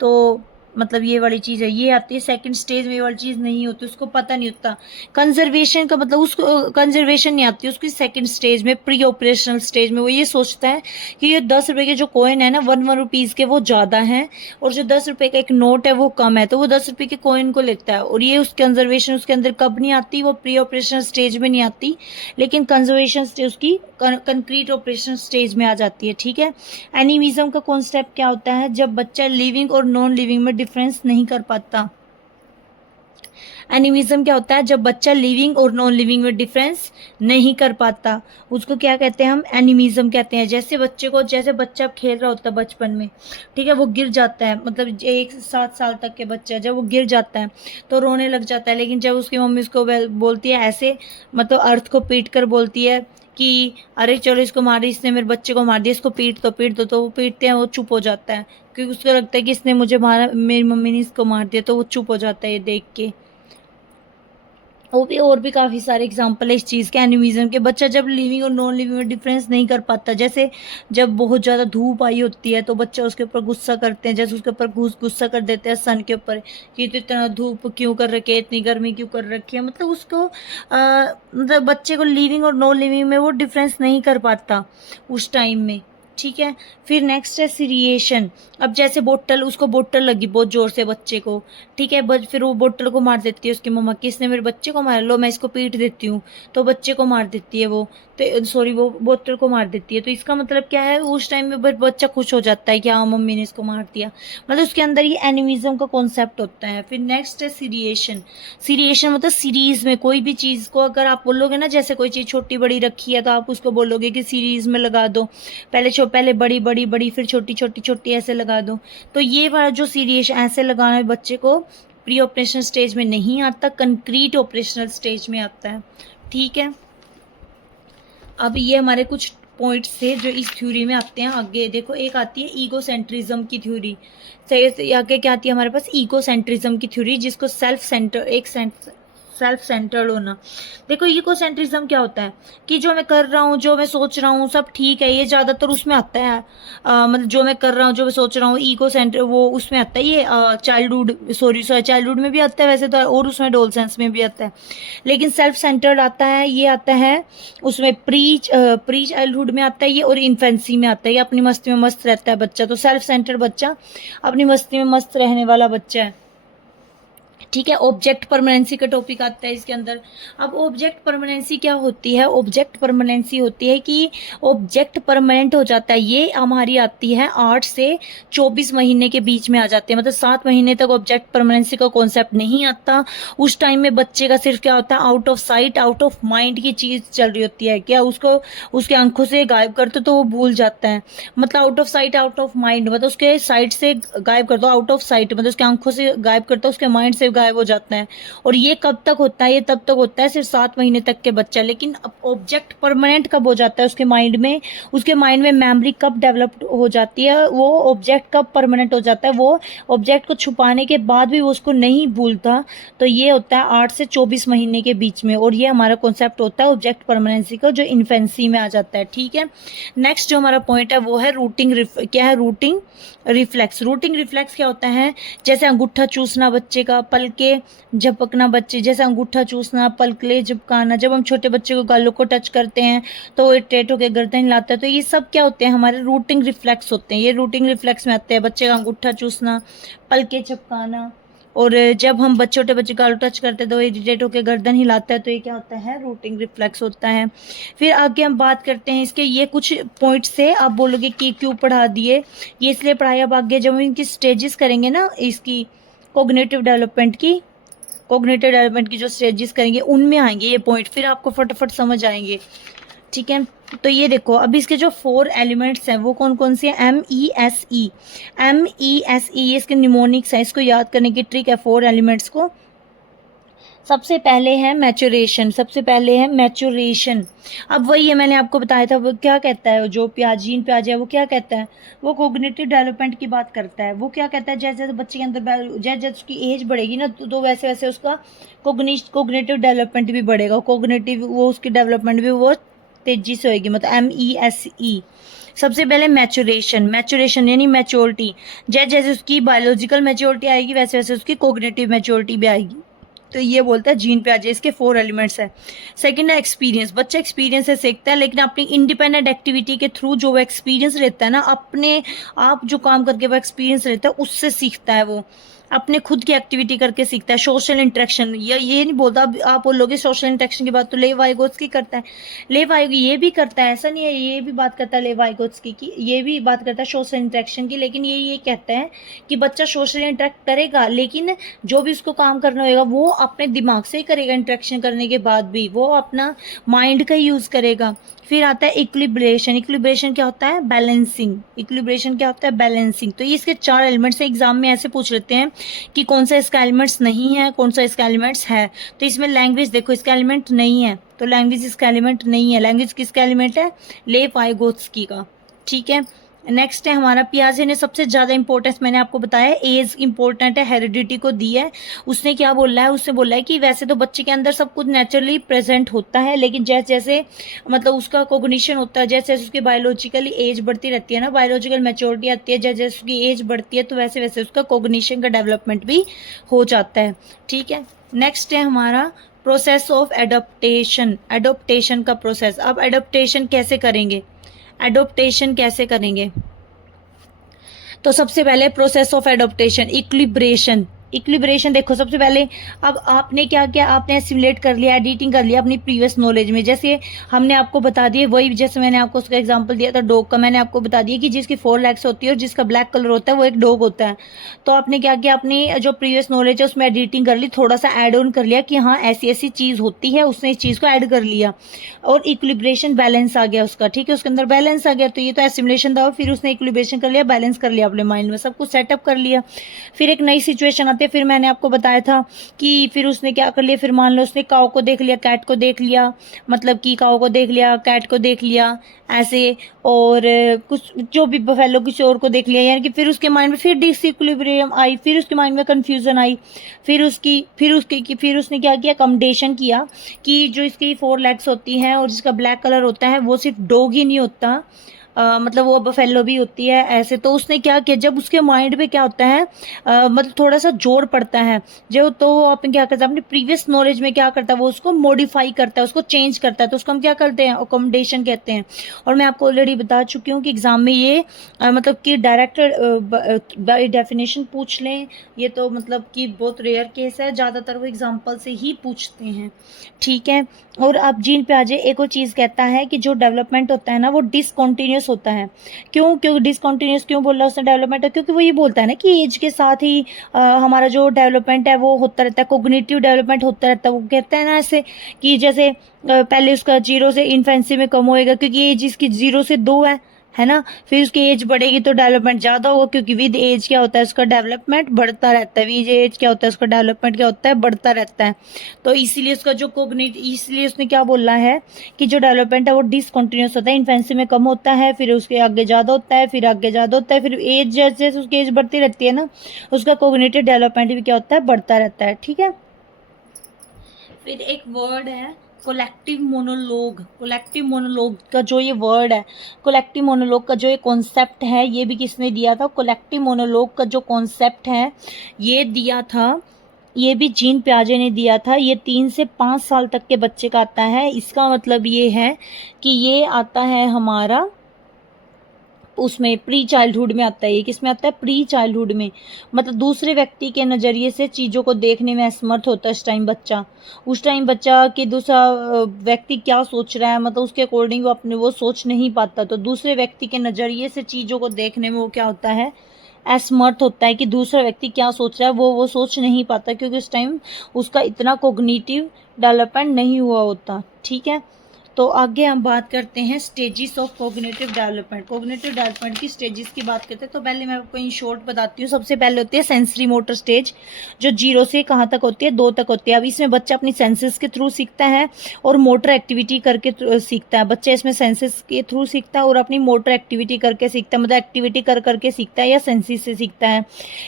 तो मतलब ये वाली चीज़ है, ये आती है सेकंड स्टेज में, ये वाली चीज़ नहीं होती, उसको पता नहीं होता। कंजर्वेशन का मतलब, उसको कंजर्वेशन नहीं आती, उसकी सेकंड स्टेज में, प्री ऑपरेशनल स्टेज में वो ये सोचता है कि ये 10 रुपए के जो कॉइन है ना, 1 रुपीज़ के, वो ज़्यादा हैं और जो 10 रुपए का एक नोट है वो कम है, तो वो 10 रुपए के कॉइन को लेता है। और ये उस कंजर्वेशन उसके अंदर कब नहीं आती, वो प्री ऑपरेशनल स्टेज में नहीं आती, लेकिन कंजर्वेशन स्टेज उसकी कंक्रीट ऑपरेशन स्टेज में आ जाती है, ठीक है। एनिमिज्म का कॉन्सेप्ट क्या होता है, जब बच्चा लिविंग और नॉन लिविंग में डिफरेंस नहीं कर पाता। एनिमिज्म क्या होता है? जब बच्चा लिविंग और नॉन लिविंग में डिफरेंस नहीं कर पाता, उसको क्या कहते हैं हम? एनिमिज्म कहते हैं। जैसे बच्चे को, जैसे बच्चा खेल रहा होता है बचपन में, ठीक है, वो गिर जाता है, मतलब 7 साल तक के बच्चा जब वो गिर जाता है तो रोने लग जाता है, लेकिन जब उसकी मम्मी उसको बोलती है ऐसे, मतलब अर्थ को पीट कर बोलती है कि अरे चलो इसको मार, इसने मेरे बच्चे को मार दिया, इसको पीट दो, तो वो पीटते हैं, वो चुप हो जाता है, क्योंकि उसको लगता है कि इसने मुझे मारा, मेरी मम्मी ने इसको मार दिया, तो वो चुप हो जाता है ये देख के। और भी काफ़ी सारे एग्जाम्पल है इस चीज़ के, एनिमिज्म के। बच्चा जब लिविंग और नॉन लिविंग में डिफरेंस नहीं कर पाता, जैसे जब बहुत ज़्यादा धूप आई होती है तो बच्चा उसके ऊपर गुस्सा करते हैं, जैसे उसके ऊपर गुस्सा कर देते हैं सन के ऊपर कि तो इतना धूप क्यों कर रखी है, इतनी गर्मी क्यों कर रखी है, मतलब उसको मतलब बच्चे को लिविंग और नॉन लिविंग में वो डिफरेंस नहीं कर पाता उस टाइम में, ठीक है। फिर नेक्स्ट है सीरिएशन। अब जैसे बोतल, उसको बोतल लगी बहुत जोर से बच्चे को, ठीक है, फिर वो बोतल को मार देती है उसकी मम्मा, किसने मेरे बच्चे को मारा, लो मैं इसको पीट देती हूँ, तो बच्चे को मार देती है वो, तो सॉरी वो बोतल को मार देती है। तो इसका मतलब क्या है, उस टाइम में बच्चा खुश हो जाता है कि हाँ मम्मी ने इसको मार दिया, मतलब उसके अंदर ये एनिमिज्म का कॉन्सेप्ट होता है। फिर नेक्स्ट है सीरिएशन। सीरिएशन मतलब सीरीज में कोई भी चीज़ को अगर आप बोलोगे ना, जैसे कोई चीज़ छोटी बड़ी रखी है तो आप उसको बोलोगे कि सीरीज में लगा दो, पहले बड़ी बड़ी बड़ी फिर छोटी छोटी छोटी ऐसे लगा दो। तो ये वाला जो सीरिएशन ऐसे लगाना है बच्चे को प्री ऑपरेशनल स्टेज में नहीं आता, कंक्रीट ऑपरेशनल स्टेज में आता है, ठीक है। अब ये हमारे कुछ पॉइंट्स थे जो इस थ्योरी में आते हैं। आगे देखो, एक आती है ईगोसेंट्रिज्म की थ्योरी। आगे क्या आती है हमारे पास? ईगोसेंट्रिज्म की थ्योरी, जिसको सेल्फ सेंटर्ड होना। देखो ईगोसेंट्रिज्म क्या होता है कि जो मैं कर रहा हूँ, जो मैं सोच रहा हूँ सब ठीक है, ये ज़्यादातर उसमें आता है, मतलब जो मैं कर रहा हूँ, जो मैं सोच रहा हूँ, ईगो सेंटर वो उसमें आता है। ये चाइल्डहुड में भी आता है वैसे तो, और उसमें एडोलसेंस में भी आता है, लेकिन सेल्फ सेंटर्ड आता है, ये आता है उसमें प्री चाइल्डहुड में आता है ये, और इन्फेंसी में आता है। ये अपनी मस्ती में मस्त रहता है बच्चा, तो सेल्फ सेंटर्ड बच्चा अपनी मस्ती में मस्त रहने वाला बच्चा है, ठीक है। ऑब्जेक्ट परमानेंसी का टॉपिक आता है इसके अंदर। अब ऑब्जेक्ट परमानेंसी क्या होती है? ऑब्जेक्ट परमानेंसी होती है कि ऑब्जेक्ट परमानेंट हो जाता है। ये हमारी आती है 8 से 24 महीने के बीच में आ जाती है, मतलब 7 महीने तक ऑब्जेक्ट परमानेंसी का कॉन्सेप्ट नहीं आता। उस टाइम में बच्चे का सिर्फ क्या होता है, out of sight out of mind की चीज़ चल रही होती है, क्या उसको उसके आंखों से गायब कर दो तो वो भूल जाता है, मतलब out of sight out of mind, मतलब उसके साइट से गायब कर दो, आउट ऑफ साइट मतलब उसके आंखों से गायब कर दो, उसके माइंड से गायब हो जाता है। और ये कब तक होता है? ये तब तक होता है सिर्फ 7 महीने तक के बच्चा। लेकिन ऑब्जेक्ट परमानेंट कब हो जाता है उसके माइंड में? उसके माइंड में मेमोरी कब डेवलप हो जाती है? वो ऑब्जेक्ट कब परमानेंट हो जाता है? वो ऑब्जेक्ट को छुपाने के बाद भी वो उसको नहीं भूलता। तो ये होता है 8 से 24 महीने के बीच में, और ये हमारा कॉन्सेप्ट होता है ऑब्जेक्ट परमानेंसी का, जो इन्फेंसी में आ जाता है, ठीक है। नेक्स्ट जो हमारा पॉइंट है वो है क्या है? Routing reflex. रूटिंग रिफ्लेक्स क्या होता है? जैसे अंगूठा चूसना बच्चे का, पलके झपकना बच्चे, जैसे अंगूठा चूसना, पलके झपकाना, जब हम छोटे बच्चे को गालों को टच करते हैं तो वो टेट होकर गर्दन हिलाता है, तो ये सब क्या होते हैं? हमारे रूटिंग रिफ्लेक्स होते हैं। ये रूटिंग रिफ्लेक्स में आते हैं, बच्चे का अंगूठा चूसना, पलके झपकाना, और जब हम छोटे बच्चे गालों टच करते हैं तो इरिटेट होकर गर्दन हिलाता है, तो ये क्या होता है? रूटिंग रिफ्लेक्स होता है। फिर आगे हम बात करते हैं इसके, ये कुछ पॉइंट्स से आप बोलोगे कि क्यों पढ़ा दिए, ये इसलिए पढ़ाया। अब आगे जब हम इनकी स्टेजेस करेंगे ना, इसकी कोग्निटिव डेवलपमेंट की जो स्टेजेस करेंगे उनमें आएंगे ये पॉइंट, फिर आपको फटाफट समझ आएंगे, ठीक है। तो ये देखो, अब इसके जो 4 एलिमेंट्स हैं वो कौन कौन से हैं? MESE ये इसके निमोनिक्स है। इसको याद करने की ट्रिक है 4 एलिमेंट्स को। सबसे पहले है मैच्योरेशन। अब वही है, मैंने आपको बताया था, वो क्या कहता है, जो जीन पियाजे है वो क्या कहता है? वो कोग्निटिव डेवलपमेंट की बात करता है। वो क्या कहता है, जैसे जैसे बच्चे के अंदर जैसे जैसे उसकी एज बढ़ेगी ना, तो वैसे वैसे उसका कोग्निटिव डेवलपमेंट भी बढ़ेगा, उसकी डेवलपमेंट भी वो तेजी से होगी, मतलब MESE। सबसे पहले मैच्योरेशन यानी मैच्योरिटी। जैसे जैसे उसकी बायोलॉजिकल मैच्योरिटी आएगी वैसे वैसे उसकी कोग्निटिव मैच्योरिटी भी आएगी। तो ये बोलता है जीन पे आ जाए, इसके 4 एलिमेंट्स है। सेकंड है एक्सपीरियंस। बच्चा एक्सपीरियंस से सीखता है, लेकिन अपनी इंडिपेंडेंट एक्टिविटी के थ्रू जो वो एक्सपीरियंस रहता है ना, अपने आप जो काम करके वो एक्सपीरियंस रहता है उससे सीखता है वो। अपने खुद की एक्टिविटी करके सीखता है, सोशल इंटरेक्शन। ये नहीं बोलता, अब आप बोलोगे सोशल इंटरेक्शन की बात तो लेव वाइगोत्स्की करता है, लेव वाइगो ये भी करता है, ऐसा नहीं है, ये भी बात करता है लेव वाइगोत्स्की की, ये भी बात करता है सोशल इंटरेक्शन की, लेकिन ये कहता है कि बच्चा सोशल इंटरेक्ट करेगा, लेकिन जो भी उसको काम करना होगा वो अपने दिमाग से ही करेगा, इंटरेक्शन करने के बाद भी वो अपना माइंड का यूज़ करेगा। फिर आता है इक्विलिब्रेशन। इक्विलिब्रेशन क्या होता है? बैलेंसिंग। इक्विलिब्रेशन क्या होता है? बैलेंसिंग। तो ये इसके 4 एलिमेंट्स एग्जाम में ऐसे पूछ लेते हैं कि कौन सा इसका एलिमेंट्स नहीं है, कौन सा इसका एलिमेंट्स है। तो इसमें लैंग्वेज देखो, इसका एलिमेंट नहीं है, तो लैंग्वेज इसका एलिमेंट नहीं है। लैंग्वेज किसका एलिमेंट है? लेव वाइगोत्स्की का। ठीक है, नेक्स्ट है हमारा पियाजे ने सबसे ज़्यादा इंपॉर्टेंस, मैंने आपको बताया एज इंपॉर्टेंट है, हेरिडिटी को दी है। उसने क्या बोला है? उसने बोला है कि वैसे तो बच्चे के अंदर सब कुछ नेचुरली प्रेजेंट होता है, लेकिन जैसे जैसे मतलब उसका कोग्निशन होता है, जैसे जैसे उसकी बायोलॉजिकली एज बढ़ती रहती है ना, बायोलॉजिकल मैच्योरिटी आती है, जैसे जैसे उसकी एज बढ़ती है तो वैसे वैसे उसका कोग्निशन का डेवलपमेंट भी हो जाता है। ठीक है, नेक्स्ट है हमारा प्रोसेस ऑफ एडोप्टेशन। एडोप्टेशन का प्रोसेस। अब एडोप्टेशन कैसे करेंगे? एडोप्टेशन कैसे करेंगे? तो सबसे पहले process of adoption, equilibration. Equilibration देखो सबसे पहले, अब आपने क्या किया? आपने एसिमुलेट कर लिया, एडिटिंग कर लिया अपनी प्रीवियस नॉलेज में। जैसे हमने आपको बता दिए वही, जैसे मैंने आपको उसका एग्जांपल दिया था डॉग का, मैंने आपको बता दिया कि जिसकी 4 लेग्स होती है और जिसका ब्लैक कलर होता है वो एक डॉग होता है। तो आपने क्या किया? अपनी जो प्रीवियस नॉलेज है उसमें एडिटिंग कर ली, थोड़ा सा एड ऑन कर लिया कि हाँ ऐसी ऐसी चीज़ होती है, उसने इस चीज़ को ऐड कर लिया और इक्विलिब्रेशन बैलेंस आ गया उसका। ठीक है, उसके अंदर बैलेंस आ गया। तो ये तो एसिमुलेशन था, फिर उसने इक्विलिब्रेशन कर लिया, बैलेंस कर लिया अपने माइंड में, सब कुछ सेटअप कर लिया। फिर एक नई सिचुएशन आती है, फिर मैंने आपको बताया था कि फिर उसने क्या कर लिया, फिर मान लो उसने काऊ को देख लिया, कैट को देख लिया, मतलब कि काऊ को देख लिया, कैट को देख लिया ऐसे, और कुछ जो भी बफेलो किसी और को देख लिया, यानी कि फिर उसके माइंड में फिर डिसइक्विलिब्रियम आई, फिर उसके माइंड में कंफ्यूजन आई, फिर उसने क्या किया? कम्युनिकेशन किया कि जो इसकी 4 लेग्स होती हैं और जिसका ब्लैक कलर होता है वो सिर्फ डॉग ही नहीं होता, मतलब वो बफेलो भी होती है ऐसे। तो उसने क्या किया? जब उसके माइंड पे क्या होता है, मतलब थोड़ा सा जोर पड़ता है जो, तो वो अपन क्या करता है अपनी प्रीवियस नॉलेज में क्या करता है, वो उसको मॉडिफाई करता है, उसको चेंज करता है, तो उसको हम क्या करते हैं? अकोमोडेशन कहते हैं। और मैं आपको ऑलरेडी बता चुकी हूँ कि एग्जाम में ये मतलब कि डायरेक्ट बाय डेफिनेशन पूछ लें, ये तो मतलब कि बहुत रेयर केस है, ज़्यादातर वो एग्जाम्पल से ही पूछते हैं। ठीक है, और अब जीन पियाजे एक और चीज़ कहता है कि जो डेवलपमेंट होता है ना वो डिसकॉन्टिन्यूस होता है। क्यों डिसकॉन्टिन्यूस क्यों बोल रहा है उसने डेवलपमेंट? क्योंकि वो ये बोलता है ना कि एज के साथ ही हमारा जो डेवलपमेंट है वो होता रहता है, कोग्निटिव डेवलपमेंट होता रहता है। वो कहता है ना ऐसे कि जैसे पहले उसका 0 से इन्फेंसी में कम होएगा क्योंकि एज इसकी 0 से 2 है ना, फिर उसकी एज बढ़ेगी तो डेवलपमेंट ज़्यादा होगा, क्योंकि विद एज क्या होता है उसका डेवलपमेंट बढ़ता रहता है, विद एज क्या होता है उसका डेवलपमेंट क्या होता है? बढ़ता रहता है। तो इसीलिए उसका जो इसलिए उसने क्या बोला है कि जो डेवलपमेंट है वो डिसकंटिन्यूस होता है, इन्फेंसी में कम होता है, फिर उसके आगे ज़्यादा होता है, फिर आगे ज़्यादा होता है, फिर एज जैसे जैसे उसकी एज बढ़ती रहती है ना, उसका कोग्निटिव डेवलपमेंट भी क्या होता है? बढ़ता रहता है। ठीक है, फिर एक वर्ड है कोलेक्टिव मोनोलॉग। कोलेक्टिव मोनोलॉग का जो ये वर्ड है, कोलेक्टिव मोनोलॉग का जो ये कॉन्सेप्ट है, ये भी किसने दिया था? कोलेक्टिव मोनोलॉग का जो कॉन्सेप्ट है ये दिया था, ये भी जीन पियाजे ने दिया था। ये 3 से 5 साल तक के बच्चे का आता है। इसका मतलब ये है कि ये आता है हमारा उसमें प्री चाइल्डहुड में आता है। ये किस में आता है? प्री चाइल्डहुड में। मतलब दूसरे व्यक्ति के नज़रिए से चीज़ों को देखने में असमर्थ होता है उस टाइम बच्चा कि दूसरा व्यक्ति क्या सोच रहा है, मतलब उसके अकॉर्डिंग वो सोच नहीं पाता। तो दूसरे व्यक्ति के नज़रिए से चीज़ों को देखने में वो क्या होता है? असमर्थ होता है कि दूसरा व्यक्ति क्या सोच रहा है वो सोच नहीं पाता, क्योंकि उस टाइम उसका इतना कोग्निटिव डेवलपमेंट नहीं हुआ होता। ठीक है, तो आगे हम बात करते हैं stages of cognitive development. Cognitive development की स्टेजेस की बात करते हैं तो पहले मैं आपको इन शॉर्ट बताती हूँ। सबसे पहले होती है सेंसरी मोटर स्टेज, जो 0 से कहाँ तक होती है? 2 तक होती है। अब इसमें बच्चा अपनी सेंसेस के थ्रू सीखता है और मोटर एक्टिविटी करके सीखता है। बच्चा इसमें सेंसेस के थ्रू सीखता है और अपनी मोटर एक्टिविटी करके सीखता है, मतलब एक्टिविटी कर करके सीखता है या सेंसेस से सीखता है।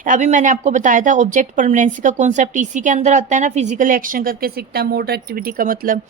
अभी मैंने आपको बताया था ऑब्जेक्ट परमानेंसी का कॉन्सेप्ट इसी के अंदर आता है ना, फिजिकल एक्शन करके सीखता है, मोटर एक्टिविटी का मतलब।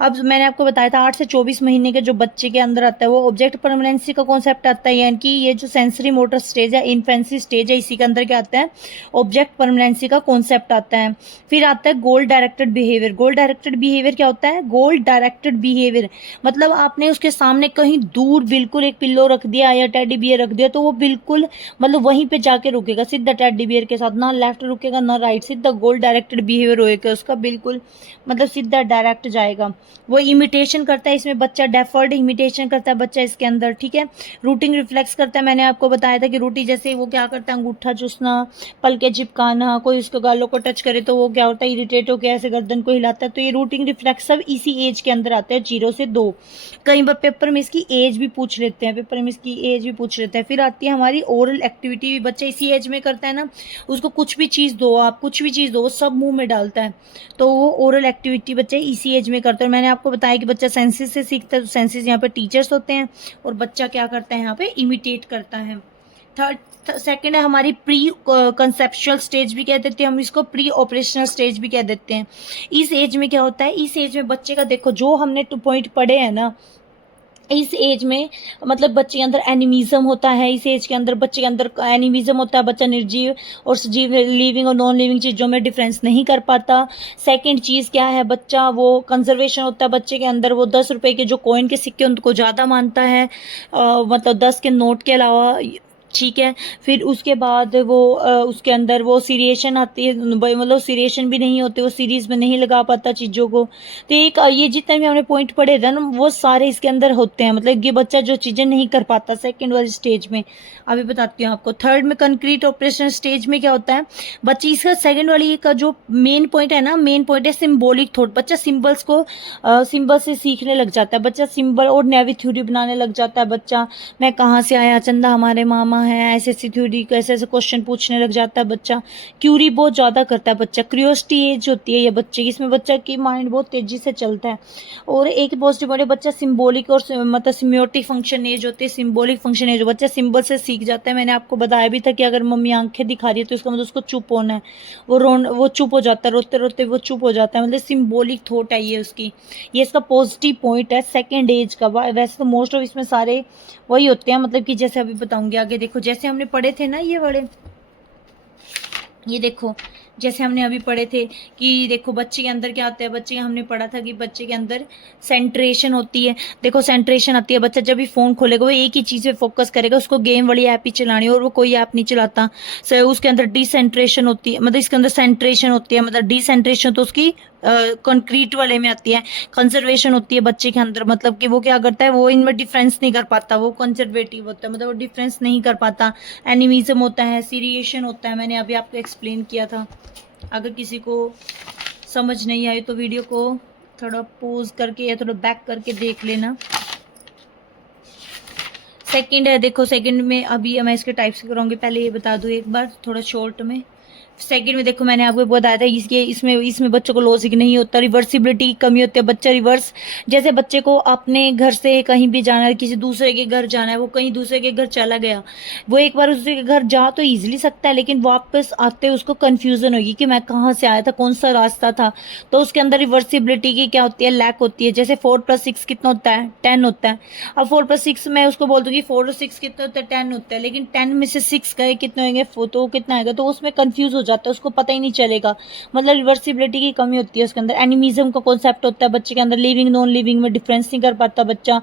अब मैंने आपको बताया था 8 से 24 महीने के जो बच्चे के अंदर आता है वो ऑब्जेक्ट परमानेंसी का कॉन्सेप्ट आता है, यानी कि ये जो सेंसरी मोटर स्टेज है, इन्फेंसी स्टेज है, इसी के अंदर क्या आता है, ऑब्जेक्ट परमानेंसी का कॉन्सेप्ट आता है। फिर आता है गोल डायरेक्टेड बिहेवियर। गोल डायरेक्टेड बिहेवियर क्या होता है? गोल डायरेक्टेड बिहेवियर मतलब आपने उसके सामने कहीं दूर बिल्कुल एक पिल्लो रख दिया या टेडी बियर रख दिया तो वो बिल्कुल मतलब वहीं पे जाके रुकेगा सीधा टेडी बियर के साथ, ना लेफ्ट रुकेगा ना राइट, सीधा गोल डायरेक्टेड बिहेवियर होएगा उसका, बिल्कुल मतलब सीधा डायरेक्ट जाएगा। वो इमिटेशन करता है, इसमें बच्चा डेफर्ड इमिटेशन करता है बच्चा इसके अंदर, ठीक है। रूटिंग रिफ्लेक्स करता है, मैंने आपको बताया था कि रूटी जैसे वो क्या करता है, अंगूठा चूसना, पलके चिपकाना, कोई उसके गालों को टच करे तो वो क्या होता है, इरिटेट होकर ऐसे गर्दन को हिलाता है। तो ये रूटिंग रिफ्लेक्स सब इसी एज के अंदर आते हैं, 0 से 2। कई बार पेपर में इसकी एज भी पूछ लेते हैं, पेपर में इसकी एज भी पूछ लेते हैं। फिर आती है हमारी ओरल एक्टिविटी, भी बच्चा इसी एज में करता है ना, उसको कुछ भी चीज़ दो, आप कुछ भी चीज़ दो वो सब मुंह में डालता है, तो वो ओरल एक्टिविटी बच्चा इसी एज में करता है। मैंने आपको बताया कि बच्चा सेंसेस से सीखता है, तो सेंसेस यहाँ पे टीचर्स होते हैं और बच्चा क्या करता है यहाँ पे, इमिटेट करता है। सेकंड है हमारी प्री कंसेप्चुअल स्टेज भी कह देते हैं हम इसको, प्री ऑपरेशनल स्टेज भी कह देते हैं। इस एज में क्या होता है, इस एज में बच्चे का देखो जो हमने 2 पॉइंट पढ़े हैं ना, इस एज में मतलब बच्चे के अंदर एनिमिज्म होता है, इस एज के अंदर बच्चे के अंदर एनिमिज्म होता है, बच्चा निर्जीव और सजीव लिविंग और नॉन लिविंग चीज़ों में डिफरेंस नहीं कर पाता। सेकंड चीज़ क्या है, बच्चा वो कंजर्वेशन होता है बच्चे के अंदर, वो 10 रुपए के जो कॉइन के सिक्के उनको ज़्यादा मानता है, मतलब 10 के नोट के अलावा, ठीक है। फिर उसके बाद वो उसके अंदर वो सीरिएशन आती है, मतलब सीरिएशन भी नहीं होते, वो सीरीज में नहीं लगा पाता चीज़ों को। तो एक ये जितने भी हमने पॉइंट पढ़े थे ना वो सारे इसके अंदर होते हैं, मतलब ये बच्चा जो चीज़ें नहीं कर पाता सेकंड वाली स्टेज में। अभी बताती हूँ आपको। थर्ड में कंक्रीट ऑपरेशन स्टेज में क्या होता है, बच्चे इसका सेकंड वाली का जो मेन पॉइंट है ना, मेन पॉइंट है सिम्बॉलिक थॉट। बच्चा सिम्बल्स को सिम्बल से सीखने लग जाता है, बच्चा सिम्बल और नैवी थ्योरी बनाने लग जाता है बच्चा। मैं कहाँ से आया, चंदा हमारे मामा है, ऐसे ऐसी थ्योरी ऐसे ऐसे क्वेश्चन पूछने लग जाता है बच्चा। क्यूरी बहुत ज़्यादा करता है बच्चा, क्यूरियोसिटी एज होती है ये बच्चे की, इसमें बच्चा की माइंड बहुत तेज़ी से चलता है। और एक पॉजिटिव पॉइंट है, बच्चा सिम्बॉलिक और मतलब सिम्योटिक फंक्शन एज होती है, सिम्बॉलिक फंक्शन एज बच्चा सिम्बल से सीख जाता है। मैंने आपको बताया भी था कि अगर मम्मी आंखें दिखा रही है तो इसका मतलब उसको चुप होना है, वो चुप हो जाता है, रोते रोते वो चुप हो जाता है, मतलब सिम्बॉलिक थॉट है ये उसकी, ये इसका पॉजिटिव पॉइंट है सेकेंड एज का। वैसे तो मोस्ट ऑफ इसमें सारे वही होते हैं, मतलब कि जैसे अभी बताऊंगी आगे। देखो जैसे हमने पढ़े थे ना ये वाले, ये देखो जैसे हमने अभी पढ़े थे कि देखो बच्चे के अंदर क्या होता है, बच्चे का हमने पढ़ा था कि बच्चे के अंदर सेंट्रेशन होती है। देखो सेंट्रेशन आती है, बच्चा जब भी फ़ोन खोलेगा वो एक ही चीज़ पे फोकस करेगा, उसको गेम वाली ऐप ही चलानी है और वो कोई ऐप नहीं चलाता। उसके अंदर डिसेंट्रेशन होती है, मतलब इसके अंदर सेंट्रेशन होती है, मतलब डिसेंट्रेशन तो उसकी कंक्रीट वाले में आती है। कंजर्वेशन होती है बच्चे के अंदर, मतलब कि वो क्या करता है, वो इनमें डिफरेंस नहीं कर पाता, वो कंजर्वेटिव होता है, मतलब वो डिफरेंस नहीं कर पाता। एनिमिज्म होता है, सीरिएशन होता है, मैंने अभी आपको एक्सप्लेन किया था। अगर किसी को समझ नहीं आई तो वीडियो को थोड़ा पॉज करके या थोड़ा बैक करके देख लेना। सेकंड है, देखो सेकंड में अभी मैं इसके टाइप्स कराऊंगी, पहले ये बता दूं एक बार थोड़ा शॉर्ट में। सेकंड में देखो मैंने आपको बताया था इसमें बच्चों को लॉजिक नहीं होता, रिवर्सिबिलिटी की कमी होती है। बच्चा रिवर्स, जैसे बच्चे को अपने घर से कहीं भी जाना है, किसी दूसरे के घर जाना है, वो कहीं दूसरे के घर चला गया, वो एक बार दूसरे के घर जा तो ईजिली सकता है, लेकिन वापस आते उसको कन्फ्यूजन होगी कि मैं कहाँ से आया था, कौन सा रास्ता था, तो उसके अंदर रिवर्सिबिलिटी की क्या होती है, लैक होती है। जैसे 4 + 6 कितना होता है, 10 होता है। अब 4 + 6 मैं उसको बोल दूंगी 4 और 6 कितना होता है, 10 होता है, लेकिन 10 में से 6 गए कितने होंगे, तो कितना आएगा, तो उसमें कंफ्यूज हो जाता है, उसको पता ही नहीं चलेगा, मतलब रिवर्सिबिलिटी की कमी होती है उसके अंदर। एनिमिज्म का कॉन्सेप्ट होता है बच्चे के अंदर, लिविंग नॉन लिविंग में डिफरेंस नहीं कर पाता बच्चा।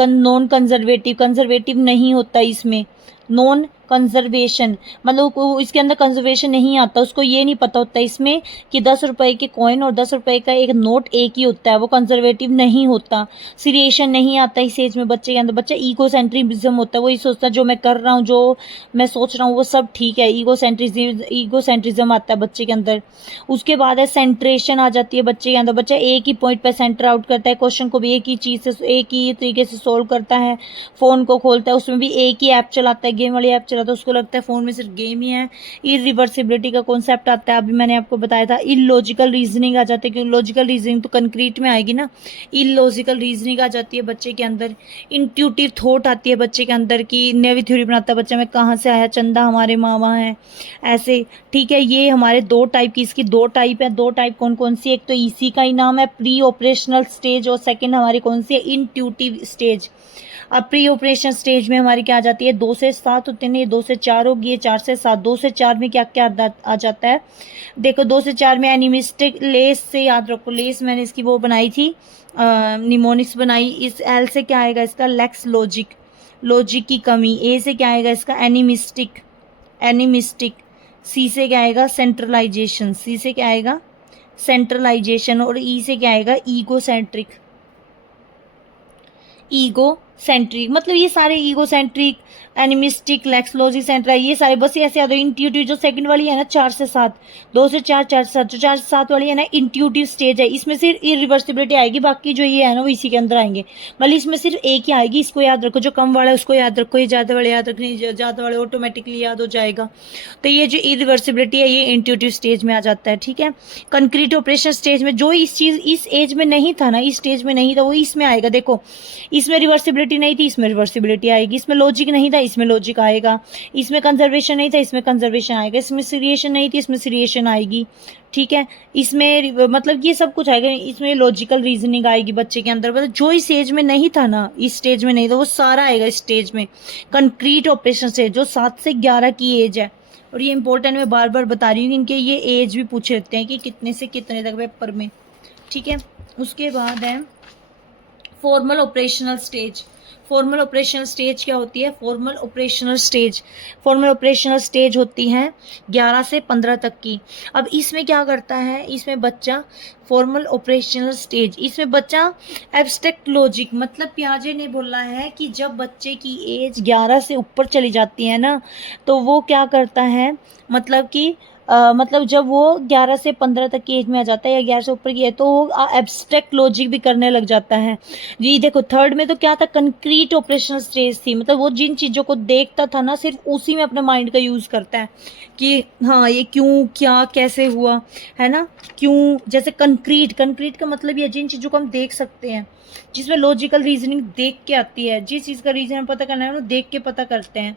नॉन कंजर्वेटिव नहीं होता इसमें, नॉन कंजर्वेशन मतलब इसके अंदर कंजर्वेशन नहीं आता, उसको ये नहीं पता होता इसमें कि 10 रुपए के कॉइन और 10 रुपए का एक नोट एक ही होता है, वो कंजर्वेटिव नहीं होता। सीरिएशन नहीं आता इस एज में बच्चे के अंदर। बच्चा ईगोसेंट्रिज्म होता है, वो ये सोचता है जो मैं कर रहा हूँ, जो मैं सोच रहा हूँ वो सब ठीक है, ईगोसेंट्रिज्म आता है बच्चे के अंदर। उसके बाद है सेंट्रेशन आ जाती है बच्चे के अंदर, बच्चा एक ही पॉइंट पर सेंटर आउट करता है, क्वेश्चन को भी एक ही चीज़ से एक ही तरीके से सोल्व करता है। फ़ोन को खोलता है उसमें भी एक ही ऐप चलाता है, गेम वाली ऐप चलाता है उसको लगता है फ़ोन में सिर्फ गेम ही है। इरिवर्सिबिलिटी का कॉन्सेप्ट आता है, अभी मैंने आपको बताया था। इलॉजिकल रीजनिंग आ जाती है, क्योंकि लॉजिकल रीजनिंग तो कंक्रीट में आएगी ना। इलॉजिकल रीजनिंग आ जाती है बच्चे के अंदर। इंट्यूटिव थॉट आती है बच्चे के अंदर की नई थ्योरी बनाता है बच्चा, मैं कहाँ से आया, चंदा हमारे मामा हैं, ऐसे। ठीक है, ये हमारे दो टाइप की, इसकी दो टाइप है। दो टाइप कौन कौन सी? एक तो इसी का ही नाम है प्री ऑपरेशनल स्टेज, और सेकंड हमारी कौन सी है? Intuitive stage. अब प्री ऑपरेशन स्टेज में हमारी क्या आ जाती है? 2 से 7 होते हैं, ये 2 से 4 होगी, ये 4 से 7। 2 से 4 में क्या क्या आ जाता है? देखो 2 से 4 में एनिमिस्टिक लेस से याद रखो, लेस मैंने इसकी वो बनाई थी, निमोनिक्स बनाई। इस एल से क्या आएगा इसका? लेक्स लॉजिक, लॉजिक की कमी। ए से क्या आएगा इसका? Animistic, animistic. सी से क्या आएगा? सेंट्रलाइजेशन, सी से क्या आएगा? सेंट्रलाइजेशन। और ई से क्या आएगा? Ego centric, ego centric. मतलब ये सारे ईगो सेंट्रिक, एनिमिस्टिक, लेक्सोलॉजी सेंट्रा, ये सारे बस ऐसे याद हो। इंट्यूटिव जो सेकंड वाली है ना 4 से 7, 2 से 4, 4 से 7, जो 4 से 7 वाली है ना इंट्यूटिव स्टेज है, इसमें सिर्फ इरिवर्सिबिलिटी आएगी, बाकी जो ये है ना वो इसी के अंदर आएंगे। मतलब इसमें सिर्फ एक ही आएगी, इसको याद रखो। जो कम वाला है उसको याद रखो, ये ज़्यादा वाले याद रखने, ज़्यादा वाले ऑटोमेटिकली याद हो जाएगा। तो ये जो इरिवर्सिबिलिटी है ये इंट्यूटिव स्टेज में आ जाता है। ठीक है, कंक्रीट ऑपरेशन स्टेज में जो इस चीज़ इस एज में नहीं था ना, इस स्टेज में नहीं था, वो इसमें आएगा। देखो इसमें रिवर्सिबिलिटी नहीं थी, इसमें रिवर्सिबिलिटी आएगी। इसमें लॉजिक नहीं था, इसमें लॉजिक आएगा। इसमें कंजर्वेशन नहीं था, इसमें कंजर्वेशन आएगा। इसमें सीरिएशन नहीं थी, इसमें सीरिएशन आएगी। ठीक है, इसमें मतलब ये सब कुछ आएगा। इसमें लॉजिकल रीजनिंग आएगी बच्चे के अंदर। मतलब जो इस एज में नहीं था ना, इस स्टेज में नहीं था, वो सारा आएगा इस स्टेज में। कंक्रीट ऑपरेशन से जो 7 से 11 की एज है, और ये इंपॉर्टेंट मैं बार बार बता रही हूँ, इनके ये एज भी पूछ लेते हैं कि कितने से कितने तक पेपर में। ठीक है, उसके बाद है formal operational stage. Formal operational stage क्या होती है? Formal operational stage, formal operational stage होती है 11 से 15 तक की। अब इसमें क्या करता है? इसमें बच्चा फॉर्मल ऑपरेशनल स्टेज, इसमें बच्चा एब्स्ट्रैक्ट लॉजिक, मतलब पियाजे ने बोला है कि जब बच्चे की एज 11 से ऊपर चली जाती है ना, तो वो क्या करता है, मतलब कि मतलब जब वो 11 से 15 तक की एज में आ जाता है या 11 से ऊपर की है, तो वो एब्स्ट्रैक्ट लॉजिक भी करने लग जाता है। जी देखो थर्ड में तो क्या था? कंक्रीट ऑपरेशनल स्टेज थी, मतलब वो जिन चीज़ों को देखता था ना सिर्फ उसी में अपने माइंड का यूज़ करता है कि हाँ ये क्यों, क्या, कैसे हुआ, है ना, क्यों। जैसे कंक्रीट, कंक्रीट का मतलब ये जिन चीज़ों को हम देख सकते हैं, जिसमें लॉजिकल रीजनिंग देख के आती है, जिस चीज़ का रीजन हम पता करना है वो देख के पता करते हैं।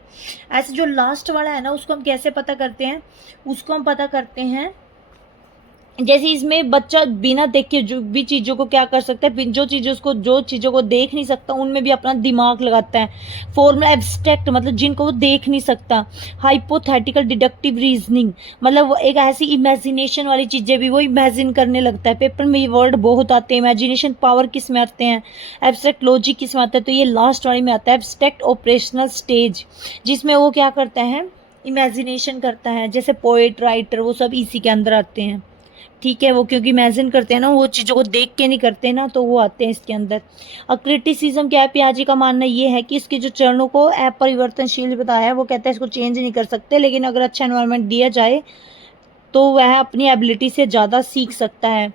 ऐसे जो लास्ट वाला है ना उसको हम कैसे पता करते हैं? उसको हम पता करते हैं जैसे इसमें बच्चा बिना देख के जो भी चीज़ों को क्या कर सकता है, जो चीज़ों को देख नहीं सकता उनमें भी अपना दिमाग लगाता है। फॉर्मूला एब्स्ट्रैक्ट मतलब जिनको वो देख नहीं सकता। हाइपोथेटिकल डिडक्टिव रीजनिंग मतलब वो एक ऐसी इमेजिनेशन वाली चीज़ें भी वो इमेजिन करने लगता है। पेपर में ये वर्ड बहुत आते हैं। इमेजिनेशन पावर किस में आते हैं? एब्स्ट्रैक्ट लॉजिक किस में आता है? तो ये लास्ट वाले में आता है एब्स्ट्रैक्ट ऑपरेशनल स्टेज, जिसमें वो क्या करता है? इमेजिनेशन करता है। जैसे पोएट, राइटर, वो सब इसी के अंदर आते हैं। ठीक है, वो क्योंकि इमेजिन करते हैं ना, वो चीज़ों को देख के नहीं करते ना, तो वो आते हैं इसके अंदर। और क्रिटिसिज्म क्या है? पियाजे का मानना ये है कि इसके जो चरणों को अपरिवर्तनशील बताया है, वो कहता है इसको चेंज नहीं कर सकते, लेकिन अगर अच्छा एनवायरनमेंट दिया जाए तो वह अपनी एबिलिटी से ज़्यादा सीख सकता है।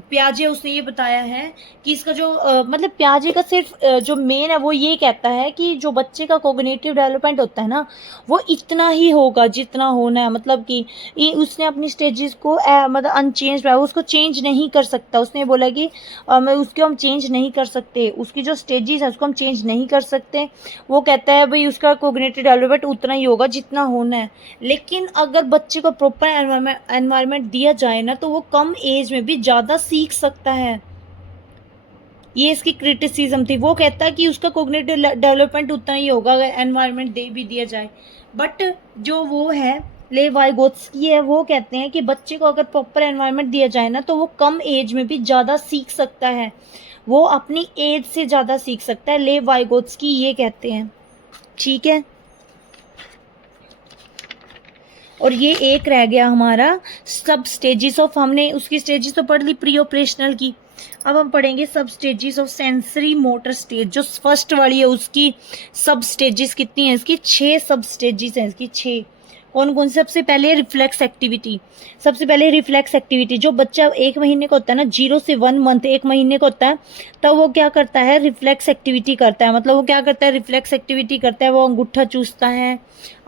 प्याजे उसने ये बताया है कि इसका जो मतलब प्याजे का सिर्फ जो मेन है वो ये कहता है कि जो बच्चे का कोग्निटिव डेवलपमेंट होता है ना वो इतना ही होगा जितना होना है। मतलब कि उसने अपनी स्टेजेस को मतलब अनचेंज है, उसको चेंज नहीं कर सकता। उसने बोला कि उसको हम चेंज नहीं कर सकते, उसकी जो स्टेजेस है उसको हम चेंज नहीं कर सकते। वो कहता है भाई उसका कोग्निटिव डेवलपमेंट उतना ही होगा जितना होना है, लेकिन अगर बच्चे को प्रॉपर एनवायरनमेंट दिया जाए ना तो वो कम एज में भी ज़्यादा सीख सकता है। ये इसकी क्रिटिसिज्म थी। वो कहता है कि उसका कोग्निटिव डेवलपमेंट उतना ही होगा अगर एनवायरनमेंट दे भी दिया जाए। बट जो वो है लेवाइगोत्स्की है, वो कहते हैं कि बच्चे को अगर प्रॉपर एनवायरनमेंट दिया जाए ना तो वो कम एज में भी ज़्यादा सीख सकता है, वो अपनी एज से ज़्यादा सीख सकता है। लेवाइगोत्स्की ये कहते हैं। ठीक है, और ये एक रह गया हमारा सब स्टेजेस ऑफ, हमने उसकी स्टेजेस तो पढ़ ली प्री ऑपरेशनल की। अब हम पढ़ेंगे सब stages of sensory motor stage. जो फर्स्ट वाली है उसकी सब स्टेजेस कितनी है? इसकी 6 सब स्टेजेस हैं, इसकी 6। कौन कौन से? सबसे पहले रिफ्लेक्स एक्टिविटी। सबसे पहले रिफ्लेक्स एक्टिविटी, जो बच्चा 1 महीने का होता है ना, 0 से 1 मंथ, 1 महीने का होता है, तब वो क्या करता है? रिफ्लेक्स एक्टिविटी करता है। मतलब वो क्या करता है? रिफ्लेक्स एक्टिविटी करता है। वो अंगूठा चूसता है,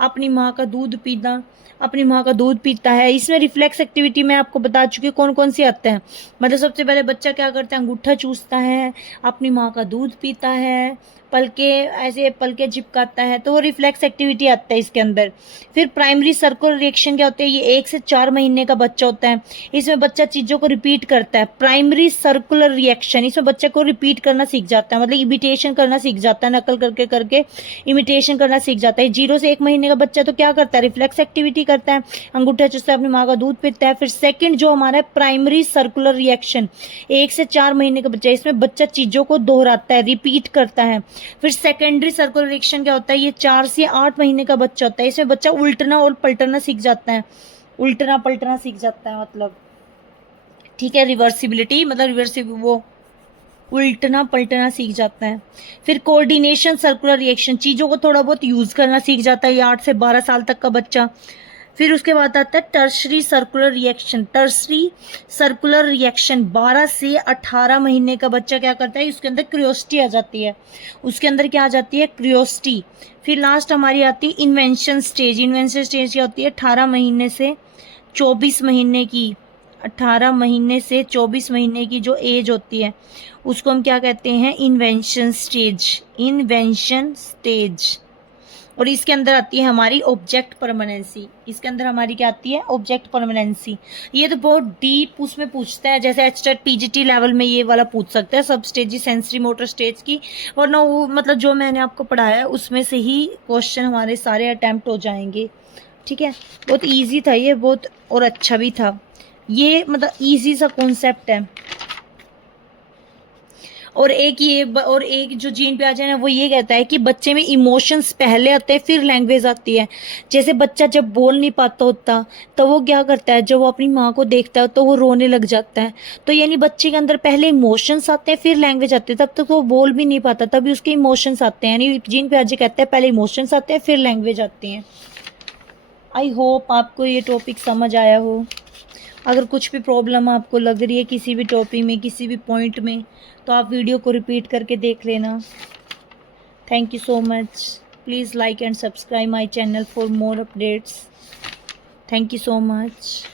अपनी माँ का दूध पीता, अपनी माँ का दूध पीता है। इसमें रिफ्लेक्स एक्टिविटी मैं आपको बता चुकी हूँ कौन कौन सी आते हैं। मतलब सबसे पहले बच्चा क्या करता है? अंगूठा चूसता है, अपनी माँ का दूध पीता है, पलके ऐसे पलके चिपकाता है, तो वो रिफ्लेक्स एक्टिविटी आता है इसके अंदर। फिर प्राइमरी सर्कुलर रिएक्शन क्या होते हैं? ये 1 से 4 महीने का बच्चा होता है। इसमें बच्चा चीज़ों को रिपीट करता है। प्राइमरी सर्कुलर रिएक्शन, इसमें बच्चे को रिपीट करना सीख जाता है, मतलब इमिटेशन करना सीख जाता है, नकल करके करके इमिटेशन करना सीख जाता है। 0 से 1 महीने का बच्चा तो क्या करता है? रिफ्लेक्स एक्टिविटी करता है, अंगूठा चूसता है, अपनी माँ का दूध पीता है। फिर सेकंड जो हमारा है प्राइमरी सर्कुलर रिएक्शन, 1 से 4 महीने का बच्चा, इसमें बच्चा चीज़ों को दोहराता है, रिपीट करता है। फिर सेकेंडरी सर्कुलर रिएक्शन क्या होता है? ये 4 से 8 महीने का बच्चा होता है। इसमें बच्चा उल्टना और पलटना सीख जाता है, उल्टना पलटना सीख जाता है, मतलब ठीक है। रिवर्सिबिलिटी मतलब रिवर्सिबल, वो उल्टना पलटना सीख जाता है। फिर कोऑर्डिनेशन सर्कुलर रिएक्शन, चीज़ों को थोड़ा बहुत यूज़ करना सीख जाता है, ये 8 से 12 साल तक का बच्चा। फिर उसके बाद आता है tertiary circular reaction. Tertiary circular reaction 12 से 18 महीने का बच्चा क्या करता है? उसके अंदर क्रियोसिटी आ जाती है, उसके अंदर क्या आ जाती है? क्रियोसिटी। फिर लास्ट हमारी आती है इन्वेंशन स्टेज। इन्वेंशन स्टेज क्या होती है? 18 महीने से 24 महीने की, 18 महीने से 24 महीने की जो एज होती है उसको हम क्या कहते हैं? Invention stage. Invention stage. और इसके अंदर आती है हमारी ऑब्जेक्ट परमानेंसी। इसके अंदर हमारी क्या आती है? Object permanency. ये तो बहुत डीप उसमें पूछता है, जैसे एचटेट पीजीटी लेवल में ये वाला पूछ सकता है, सब स्टेज सेंसरी मोटर स्टेज की, वरना वो मतलब जो मैंने आपको पढ़ाया है उसमें से ही क्वेश्चन हमारे सारे अटैम्प्ट हो जाएंगे। ठीक है, बहुत ईजी था ये, बहुत और अच्छा भी था ये, मतलब ईजी सा कॉन्सेप्ट है। और एक जो जीन पे आ जाए ना, वो ये कहता है कि बच्चे में इमोशंस पहले आते हैं फिर लैंग्वेज आती है। जैसे बच्चा जब बोल नहीं पाता होता तो वो क्या करता है? जब वो अपनी माँ को देखता है तो वो रोने लग जाता है। तो यानी बच्चे के अंदर पहले इमोशंस आते हैं फिर लैंग्वेज आती है, तब तक वो बोल भी नहीं पाता, तभी उसके इमोशंस आते हैं। यानी जीन पे आज कहता है पहले इमोशंस आते हैं फिर लैंग्वेज आती है। आई होप आपको ये टॉपिक समझ आया हो। अगर कुछ भी प्रॉब्लम आपको लग रही है किसी भी टॉपिक में, किसी भी पॉइंट में, तो आप वीडियो को रिपीट करके देख लेना। Thank you so much. Please like and subscribe my channel for more updates. Thank you so much.